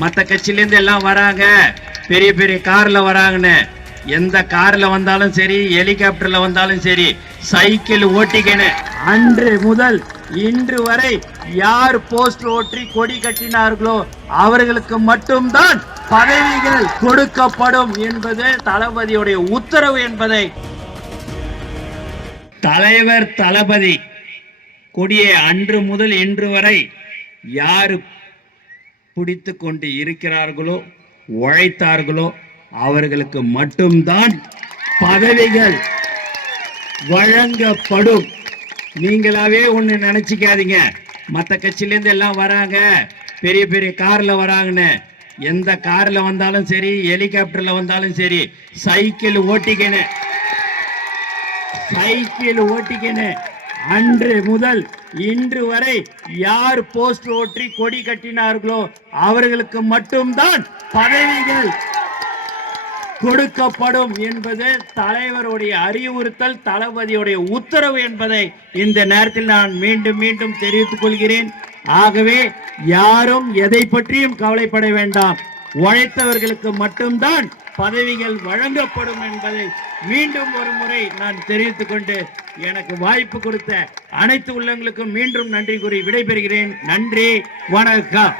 மற்ற கட்சியிலேருந்து எல்லாம் வராங்க, பெரிய பெரிய கார்ல வராங்கன்னு. எந்த கார்ல வந்தாலும் சரி, ஹெலிகாப்டர்ல வந்தாலும் சரி, சைக்கிள் ஓட்டிக்கணும். அன்று முதல் இன்று வரை யார் போஸ்ட் ஓட்டி கொடி கட்டினார்களோ அவர்களுக்கு மட்டும்தான் பதவிகள் கொடுக்கப்படும் என்பது தளபதியுடைய உத்தரவு என்பதை தலைவர் தளபதி கொடியை அன்று முதல் இன்று வரை யாரு பிடித்து கொண்டு இருக்கிறார்களோ, உழைத்தார்களோ அவர்களுக்கு மட்டும்தான் பதவிகள் வழங்கப்படும். நீங்களாவே ஒண்ணு நினைச்சுக்காதீங்க, மற்ற கட்சியிலேருந்து எல்லாம் வராங்க, பெரிய பெரிய கார்ல வராங்கன்னு. எந்த கார்ல வந்தாலும் சரி, ஹெலிகாப்டர்ல வந்தாலும் சரி, சைக்கிள் ஓட்டிக்கணும். சைக்கிள் ஓட்டிக்கணும். அன்று முதல் இன்று வரை யார் போஸ்ட் ஓட்டி கொடி கட்டினார்களோ அவர்களுக்கு மட்டும்தான் பதவிகள் கொடுக்கப்படும் என்பது தலைவருடைய அறிவுறுத்தல், தளபதியுடைய உத்தரவு என்பதை இந்த நேரத்தில் நான் மீண்டும் மீண்டும் தெரிவித்துக் கொள்கிறேன். ஆகவே யாரும் எதை பற்றியும் கவலைப்பட வேண்டாம், உழைத்தவர்களுக்கு மட்டும்தான் பதவிகள் வழங்கப்படும் என்பதை மீண்டும் ஒரு முறை நான் தெரிவித்துக் கொண்டு எனக்கு வாய்ப்பு கொடுத்த அனைத்து உள்ளங்களுக்கும் மீண்டும் நன்றி கூறி விடைபெறுகிறேன். நன்றி, வணக்கம்.